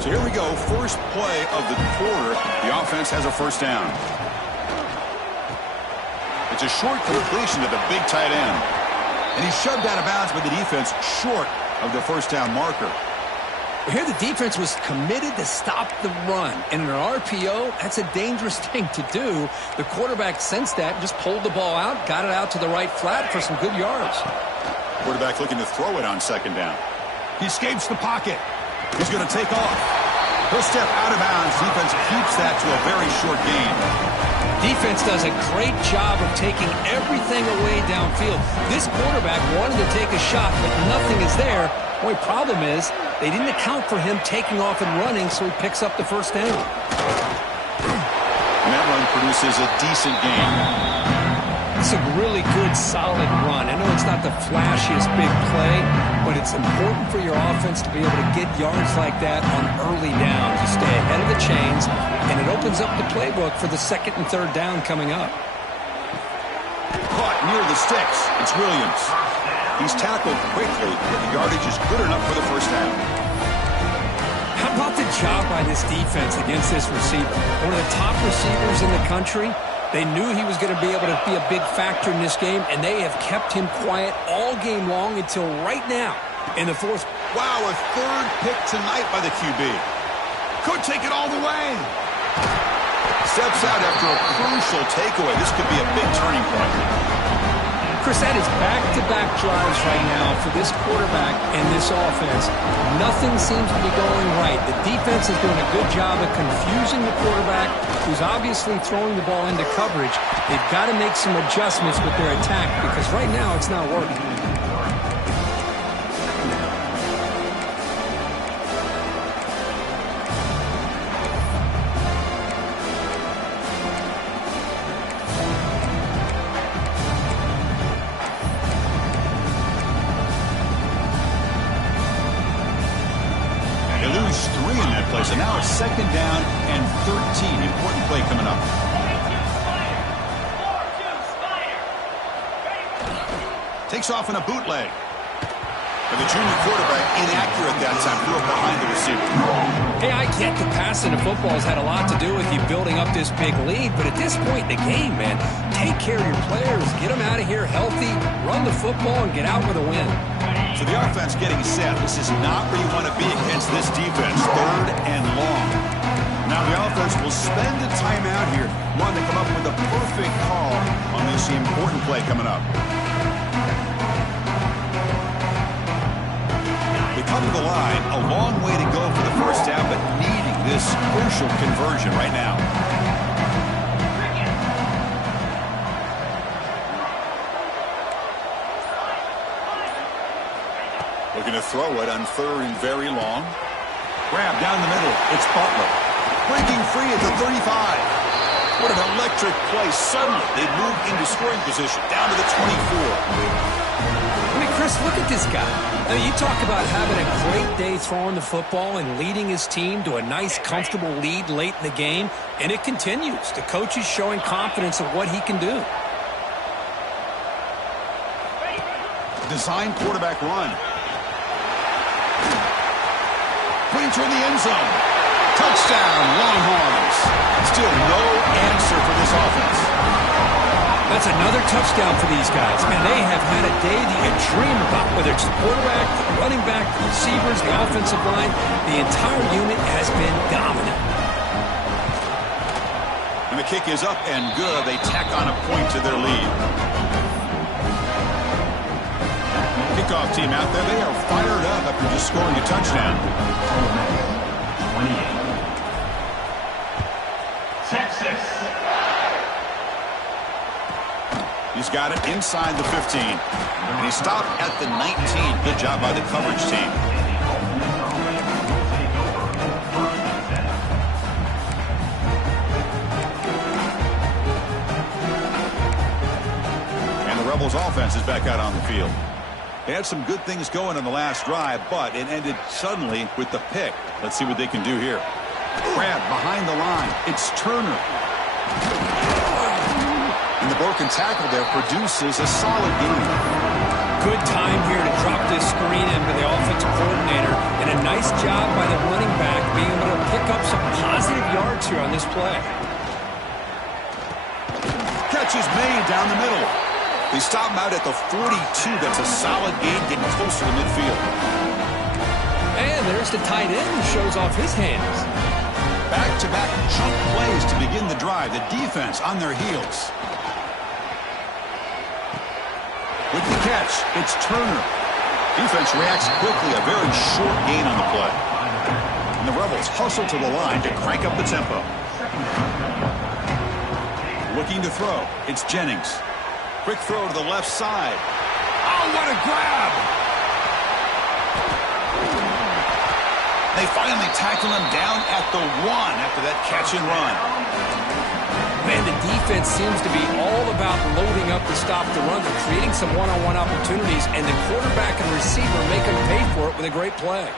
So here we go. First play of the quarter. The offense has a first down. It's a short completion to the big tight end. And he's shoved out of bounds by the defense short of the first down marker. Here the defense was committed to stop the run. And in an RPO, that's a dangerous thing to do. The quarterback sensed that, just pulled the ball out, got it out to the right flat for some good yards. Quarterback looking to throw it on second down. He escapes the pocket. He's going to take off. He'll step out of bounds. Defense keeps that to a very short gain. Defense does a great job of taking everything away downfield. This quarterback wanted to take a shot, but nothing is there. The only problem is they didn't account for him taking off and running, so he picks up the first down. And that run produces a decent gain. It's a really good, solid run. I know it's not the flashiest big play, but it's important for your offense to be able to get yards like that on early downs. You stay ahead of the chains, and it opens up the playbook for the second and third down coming up. Caught near the sticks. It's Williams. He's tackled quickly, but the yardage is good enough for the first down. How about the job by this defense against this receiver? One of the top receivers in the country. They knew he was going to be able to be a big factor in this game, and they have kept him quiet all game long until right now in the fourth. Wow, a third pick tonight by the QB. Could take it all the way. Steps out after a crucial takeaway. This could be a big turning point. Chris, that is back-to-back drives right now for this quarterback and this offense. Nothing seems to be going right. The defense is doing a good job of confusing the quarterback, who's obviously throwing the ball into coverage. They've got to make some adjustments with their attack because right now it's not working. So now it's second down and 13. Important play coming up. Takes off in a bootleg. And the junior quarterback inaccurate that time, threw it behind the receiver. Hey, I get the passing of football has had a lot to do with you building up this big lead, but at this point in the game, man, take care of your players, get them out of here healthy, run the football, and get out with a win. So the offense getting set. This is not where you want to be against this defense. 3rd and long. Now the offense will spend a timeout here, wanting to come up with a perfect call on this important play coming up. They come to the line, a long way to go for the first half, but needing this crucial conversion right now. Looking to throw it on 3rd and very long. Grab down the middle. It's Butler. Breaking free at the 35. What an electric play. Suddenly, they move into scoring position. Down to the 24. I mean, Chris, look at this guy. I mean, you talk about having a great day throwing the football and leading his team to a nice, comfortable lead late in the game, and it continues. The coach is showing confidence of what he can do. Design quarterback run. Pointer in the end zone. Touchdown, Longhorns. Still no answer for this offense. That's another touchdown for these guys. Man, they have had a day that you dream about, whether it's the quarterback, the running back, the receivers, the offensive line. The entire unit has been dominant. And the kick is up and good. They tack on a point to their lead. Kickoff team out there, they are fired up after just scoring a touchdown. 28. Texas. He's got it inside the 15. And he stopped at the 19. Good job by the coverage team. And the Rebels offense is back out on the field. They had some good things going in the last drive, but it ended suddenly with the pick. Let's see what they can do here. Grab behind the line. It's Turner. And the broken tackle there produces a solid gain. Good time here to drop this screen into the offensive coordinator, and a nice job by the running back being able to pick up some positive yards here on this play. Catch is made down the middle. They stop him out at the 42. That's a solid gain, getting closer to midfield. And there's the tight end who shows off his hands. Back-to-back chunk plays to begin the drive. The defense on their heels. With the catch, it's Turner. Defense reacts quickly. A very short gain on the play. And the Rebels hustle to the line to crank up the tempo. Looking to throw. It's Jennings. Quick throw to the left side. Oh, what a grab! They finally tackle him down at the 1 after that catch and run. Man, the defense seems to be all about loading up to stop the run, for creating some one-on-one opportunities, and the quarterback and receiver make them pay for it with a great play.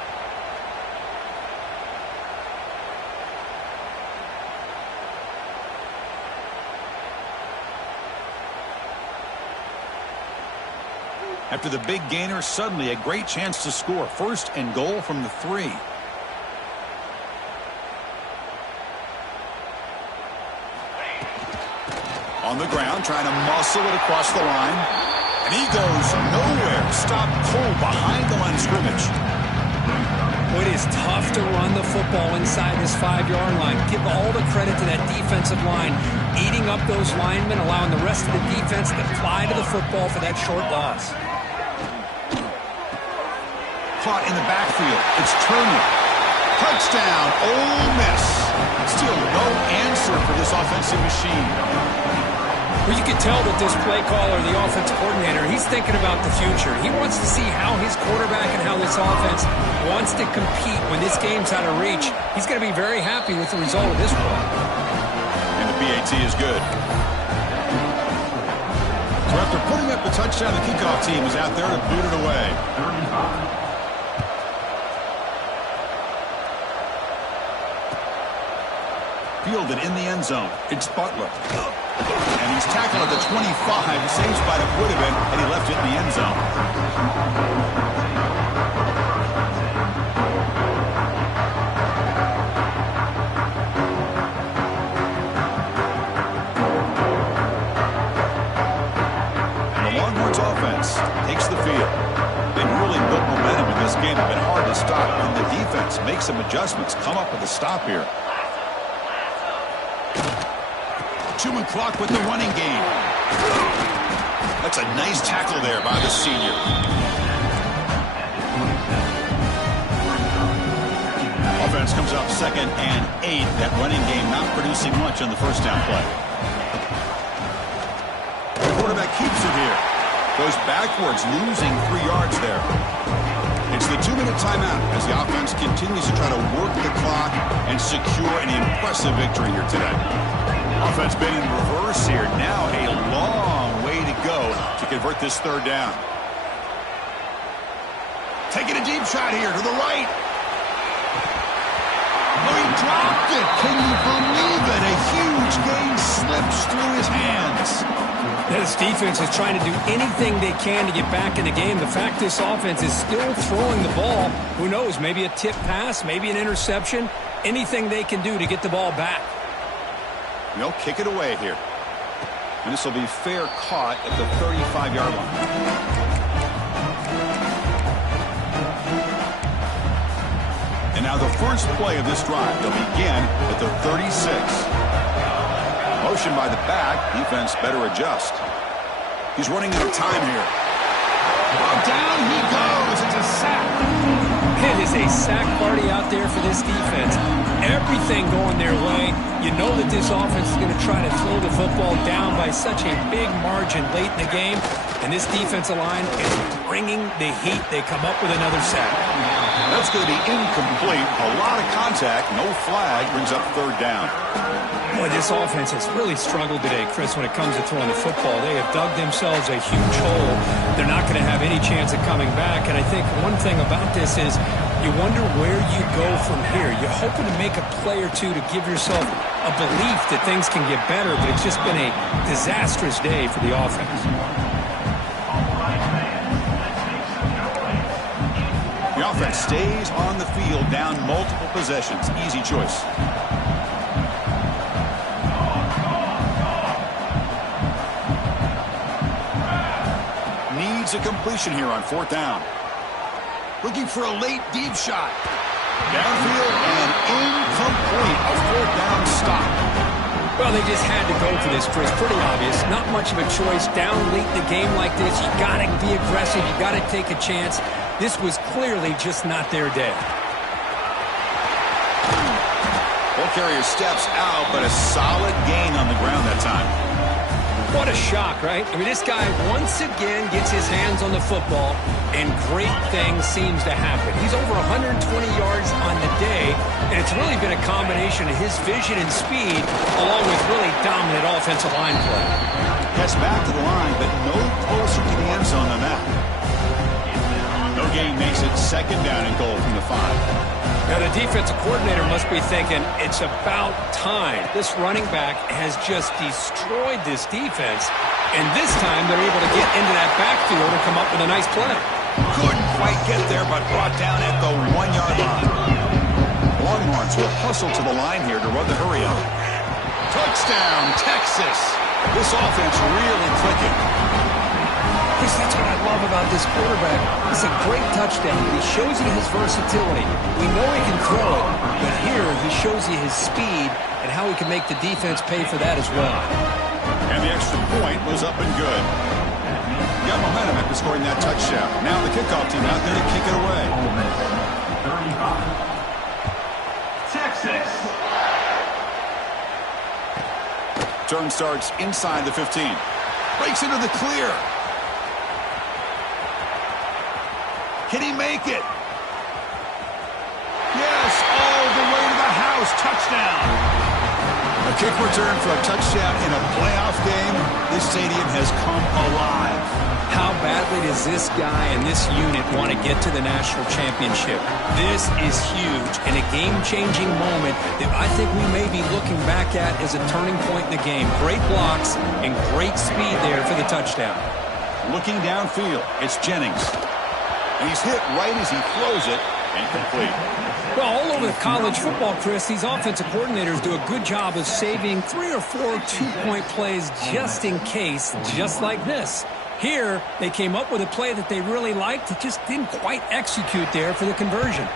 After the big gainer, suddenly a great chance to score. 1st and goal from the 3. On the ground, trying to muscle it across the line. And he goes nowhere. Stopped cold behind the line of scrimmage. It is tough to run the football inside this 5-yard line. Give all the credit to that defensive line, eating up those linemen, allowing the rest of the defense to fly to the football for that short loss. Caught in the backfield. It's Turner. Touchdown, Ole Miss. Still no answer for this offensive machine. Well, you can tell that this play caller, the offensive coordinator, he's thinking about the future. He wants to see how his quarterback and how this offense wants to compete when this game's out of reach. He's going to be very happy with the result of this one. And the PAT is good. So after putting up the touchdown, the kickoff team is out there to boot it away. 35. Fielded in the end zone. It's Butler. And he's tackled at the 25. The same spot it would have been, and he left it in the end zone. game have been hard to stop, and the defense makes some adjustments, come up with a stop here. Chewing clock with the running game. That's a nice tackle there by the senior. Offense comes up 2nd and 8. That running game not producing much on the first down play. The quarterback keeps it here. Goes backwards, losing 3 yards there. It's the 2-minute timeout as the offense continues to try to work the clock and secure an impressive victory here today. Offense been in reverse here. Now a long way to go to convert this 3rd down. Taking a deep shot here to the right. Oh, he dropped it. Can you believe it? A huge gain slips through his hands. This defense is trying to do anything they can to get back in the game. The fact this offense is still throwing the ball, who knows, maybe a tip pass, maybe an interception, anything they can do to get the ball back. They'll kick it away here. And this will be fair caught at the 35-yard line. And now the first play of this drive. They'll begin at the 36. Motion by the back. Defense better adjust. He's running out of time here. Oh, down he goes. It's a sack. It is a sack party out there for this defense. Everything going their way. You know that this offense is going to try to throw the football down by such a big margin late in the game. And this defensive line is bringing the heat. They come up with another sack. That's going to be incomplete. A lot of contact. No flag. Brings up 3rd down. Boy, this offense has really struggled today, Chris, when it comes to throwing the football. They have dug themselves a huge hole. They're not going to have any chance of coming back. And I think one thing about this is you wonder where you go from here. You're hoping to make a play or two to give yourself a belief that things can get better, but it's just been a disastrous day for the offense. The offense stays on the field, down multiple possessions. Easy choice. Needs a completion here on 4th down. Looking for a late deep shot. Downfield and incomplete. A 4th down stop. Well, they just had to go for this, Chris. Pretty obvious. Not much of a choice. Down late in the game like this, you got to be aggressive. You got to take a chance. This was clearly just not their day. Ball carrier steps out, but a solid gain on the ground that time. What a shock, right? I mean, this guy once again gets his hands on the football, and great things seems to happen. He's over 120 yards on the day, and it's really been a combination of his vision and speed, along with really dominant offensive line play. Gets back to the line, but no closer to the end zone than that. No gain makes it 2nd down and goal from the 5. Now, the defensive coordinator must be thinking, it's about time. This running back has just destroyed this defense, and this time they're able to get into that backfield and come up with a nice play. Couldn't quite get there, but brought down at the 1-yard line. Longhorns will hustle to the line here to run the hurry up. Touchdown, Texas. This offense really clicking. Chris, that's what I love about this quarterback. It's a great touchdown. He shows you his versatility. We know he can throw it, but here he shows you his speed and how he can make the defense pay for that as well. And the extra point was up and good. Got momentum after scoring that touchdown. Now the kickoff team out there to kick it away. 35. Texas. Turn starts inside the 15. Breaks into the clear. Can he make it? Yes, all the way to the house. Touchdown. A kick return for a touchdown in a playoff game. This stadium has come alive. How badly does this guy and this unit want to get to the national championship? This is huge and a game-changing moment that I think we may be looking back at as a turning point in the game. Great blocks and great speed there for the touchdown. Looking downfield, it's Jennings. And he's hit right as he throws it. Incomplete. Well, all over college football, Chris, these offensive coordinators do a good job of saving 3 or 4 two-point plays just in case, just like this. Here, they came up with a play that they really liked. It just didn't quite execute there for the conversion.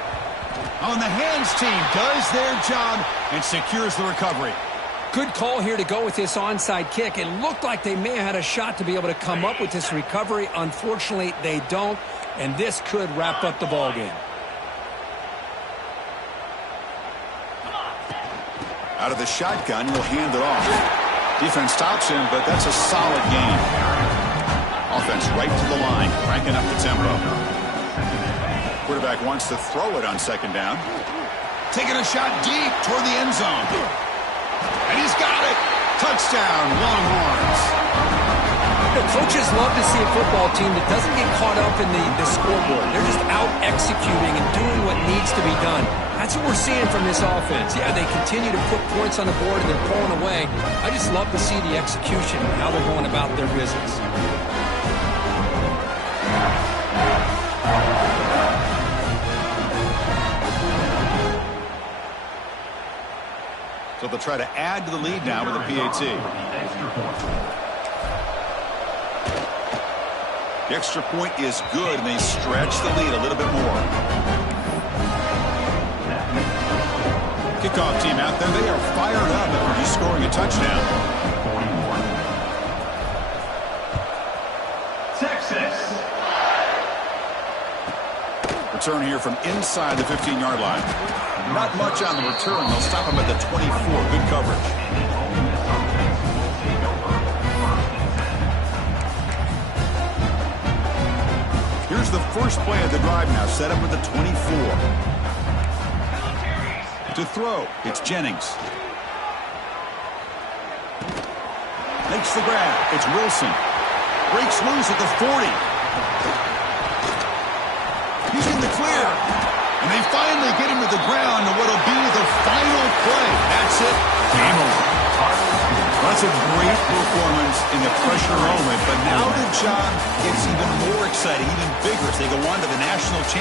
On the hands team does their job and secures the recovery. Good call here to go with this onside kick. It looked like they may have had a shot to be able to come up with this recovery. Unfortunately, they don't, and this could wrap up the ballgame. Out of the shotgun, he'll hand it off. Defense stops him, but that's a solid gain. Offense right to the line, cranking up the tempo. Quarterback wants to throw it on second down. Taking a shot deep toward the end zone. And he's got it. Touchdown, Longhorns. The coaches love to see a football team that doesn't get caught up in the scoreboard. They're just out executing and doing what needs to be done. That's what we're seeing from this offense. Yeah, they continue to put points on the board and they're pulling away. I just love to see the execution and how they're going about their business. So they'll try to add to the lead now with a PAT. The extra point is good, and they stretch the lead a little bit more. Kickoff team out there, they are fired up after just scoring a touchdown. Texas. Return here from inside the 15-yard line. Not much on the return. They'll stop him at the 24. Good coverage. Here's the first play of the drive now, set up at the 24. To throw, it's Jennings. Makes the grab. It's Wilson. Breaks loose at the 40. He's in the clear. And they finally get him to the ground to what'll be the final play. That's it. Game over. Well, that's a great performance in the pressure moment, but now the job gets even more exciting, even bigger as they go on to the national championship.